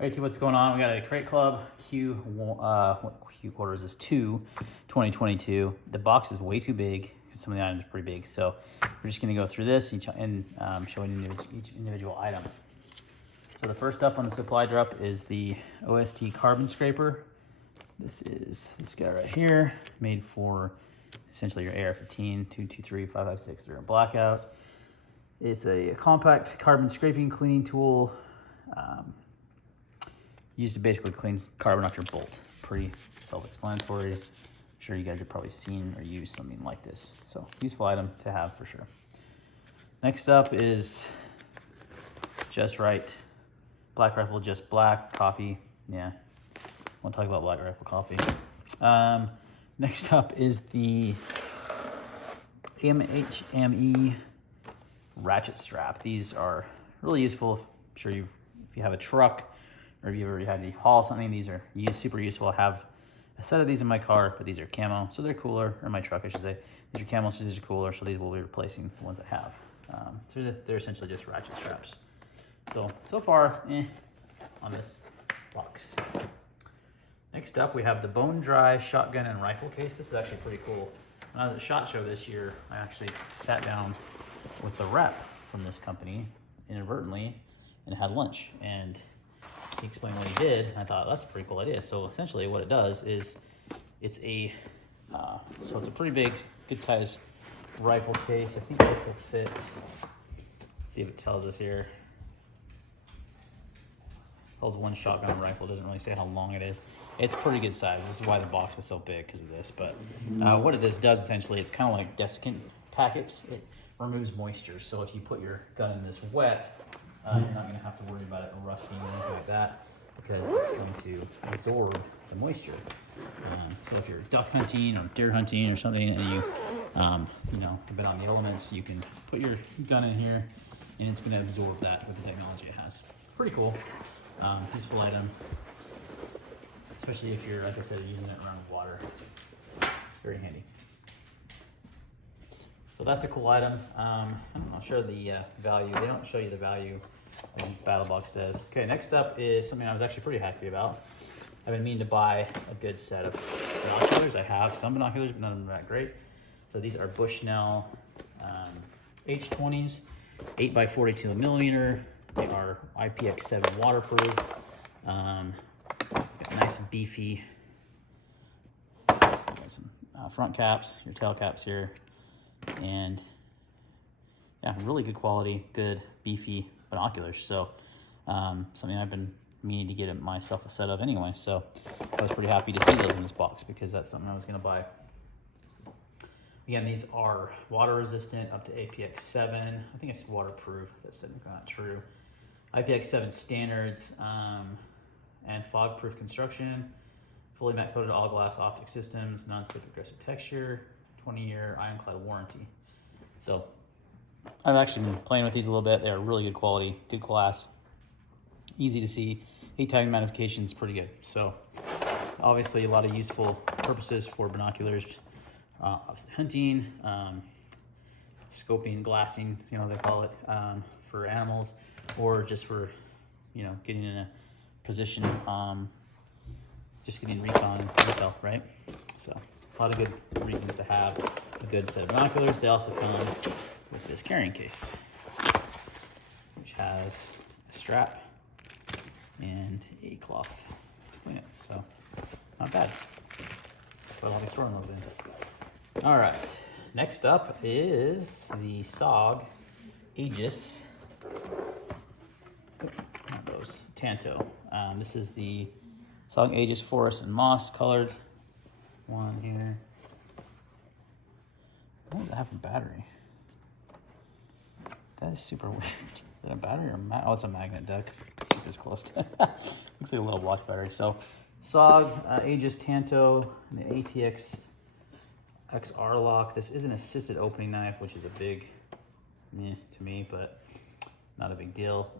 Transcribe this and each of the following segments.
Alright, what's going on? We got a Crate Club what Q quarter is this? 2, 2022. The box is way too big because some of the items are pretty big. So we're just going to go through this and showing each individual item. So the first up on the supply drop is the OST carbon scraper. This is this guy right here, made for essentially your AR-15, 223, 5.56 during blackout. It's a compact carbon scraping cleaning tool. Used to basically clean carbon off your bolt. Pretty self-explanatory. I'm sure you guys have probably seen or used something like this. So useful item to have for sure. Next up is Just Right. Black Rifle Just Black coffee. Yeah, won't talk about Black Rifle coffee. Next up is the MHME ratchet strap. These are really useful. I'm sure if you have a truck or if you've already had to haul something, these are super useful. I have a set of these in my car, but these are camo, so they're cooler, or my truck I should say. These are camo, so these are cooler, so these will be replacing the ones I have. So they're essentially just ratchet straps. So far, on this box. Next up, we have the Bone Dry shotgun and rifle case. This is actually pretty cool. When I was at SHOT Show this year, I actually sat down with the rep from this company inadvertently and had lunch. And he explained what he did. And I thought, that's a pretty cool idea. So essentially what it does is it's a pretty big, good size rifle case. I think this will fit. Let's see if it tells us here. Holds one shotgun rifle. Doesn't really say how long it is. It's pretty good size. This is why the box was so big, because of this. But what this does essentially, it's kind of like desiccant packets. It removes moisture. So if you put your gun in this wet, you're not going to have to worry about it rusting or anything like that, because it's going to absorb the moisture. So if you're duck hunting or deer hunting or something, and you have been on the elements, you can put your gun in here, and it's going to absorb that with the technology it has. Pretty cool. Useful item, especially if you're, like I said, using it around water. Very handy. So that's a cool item. I'm not sure the value. They don't show you the value like Battle Box does. Okay, next up is something I was actually pretty happy about. I've been meaning to buy a good set of binoculars. I have some binoculars, but none of them are that great. So these are Bushnell H20s, 8x42 millimeter. They are IPX7 waterproof. Nice beefy. Got some front caps, your tail caps here, and yeah, really good quality, good beefy binoculars. So something I've been meaning to get myself a set of anyway. So I was pretty happy to see those in this box because that's something I was going to buy. Again, these are water resistant up to IPX7. I think it's waterproof. That's not true. IPX7 standards and fog-proof construction, fully matte coated all glass optic systems, non-slip aggressive texture, 20-year ironclad warranty. So I've actually been playing with these a little bit. They are really good quality, good class, easy to see. 8-tag magnification is pretty good. So obviously a lot of useful purposes for binoculars. Obviously hunting, scoping, glassing, they call it, for animals, or just for, getting in a position, just getting recon intel, right? So a lot of good reasons to have a good set of binoculars. They also come with this carrying case, which has a strap and a cloth in it. So not bad. That's what I'll be storing those in. All right, next up is the SOG Aegis. Not those, Tanto. This is the SOG Aegis Forest and Moss colored one here. What does it have for battery? That is super weird. Is it a battery or oh, it's a magnet deck. Keep this close to looks like a little watch battery. So SOG Aegis Tanto and the ATX XR lock. This is an assisted opening knife, which is a big to me, but not a big deal.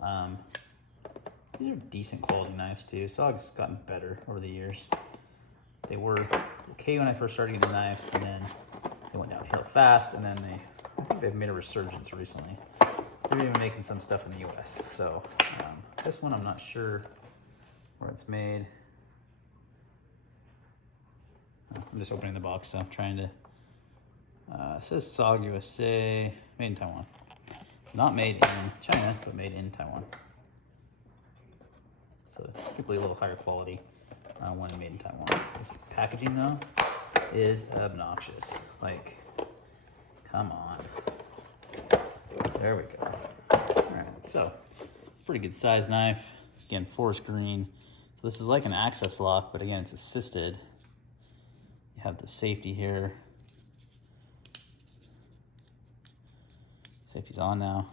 These are decent quality knives too. SOG's gotten better over the years. They were okay when I first started getting knives, and then they went downhill fast, and then I think they've made a resurgence recently. They're even making some stuff in the US. So this one I'm not sure where it's made. I'm just opening the box, so I'm trying to, it says SOG USA, made in Taiwan. It's not made in China, but made in Taiwan. So typically a little higher quality when made in Taiwan. This packaging though is obnoxious. Like, come on. There we go. All right, so pretty good size knife. Again, forest green. So this is like an access lock, but again, it's assisted. You have the safety here. Safety's on now.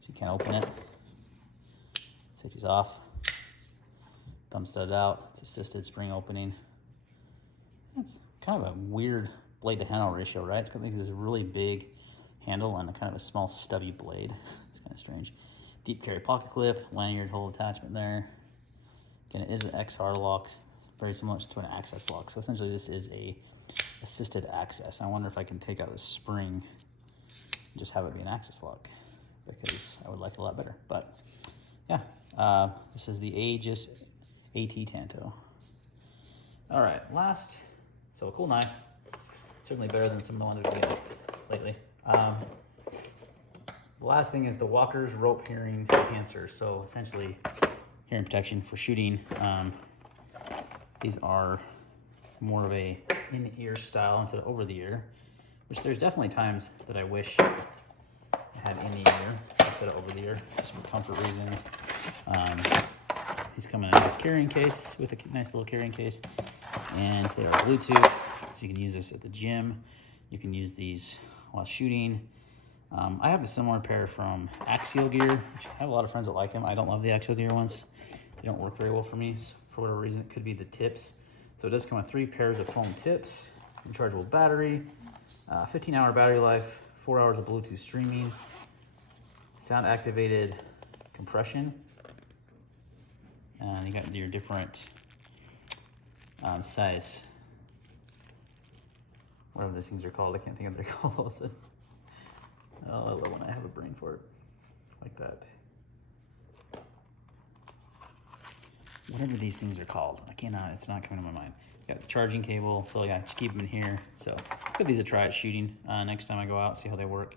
So you can't open it. Safety's off. Thumb studded out. It's assisted spring opening. It's kind of a weird blade to handle ratio, right? It's got like this really big handle and a kind of a small stubby blade. It's kind of strange. Deep carry pocket clip, lanyard hole attachment there. Again, it is an XR lock, very similar to an access lock. So essentially this is a assisted access. I wonder if I can take out the spring and just have it be an access lock, because I would like it a lot better. But yeah, this is the Aegis AT Tanto. All right, last, so a cool knife. Certainly better than some of the ones we've used lately. The last thing is the Walker's rope hearing enhancer. So essentially hearing protection for shooting. These are more of a in-ear style instead of over the ear, which there's definitely times that I wish I had in the ear instead of over the ear, just for comfort reasons. These come in a nice carrying case with a nice little carrying case, and they are Bluetooth, so you can use this at the gym. You can use these while shooting. I have a similar pair from Axial Gear, which I have a lot of friends that like them. I don't love the Axial Gear ones. They don't work very well for me. So for whatever reason, it could be the tips. So it does come with 3 pairs of foam tips, rechargeable battery, 15-hour battery life, 4 hours of Bluetooth streaming, sound activated compression. And you got your different size, whatever these things are called. I can't think of what they're called all of a sudden. Oh, I love when I have a brain for it, like that. Whatever these things are called, I cannot, it's not coming to my mind. Got the charging cable, so yeah, just keep them in here. So give these a try at shooting next time I go out, see how they work.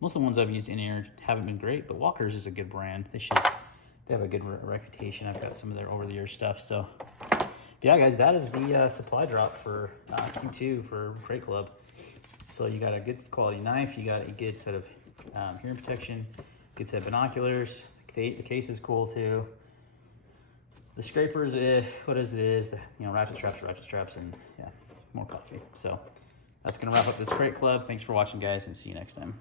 Most of the ones I've used in ear haven't been great, but Walker's is a good brand. They have a good reputation. I've got some of their over-the-ear stuff. So yeah, guys, that is the supply drop for Q2 for Crate Club. So you got a good quality knife, you got a good set of hearing protection, good set of binoculars. The case is cool too. The scrapers, what is the ratchet straps, and yeah, more coffee. So that's gonna wrap up this Crate Club. Thanks for watching, guys, and see you next time.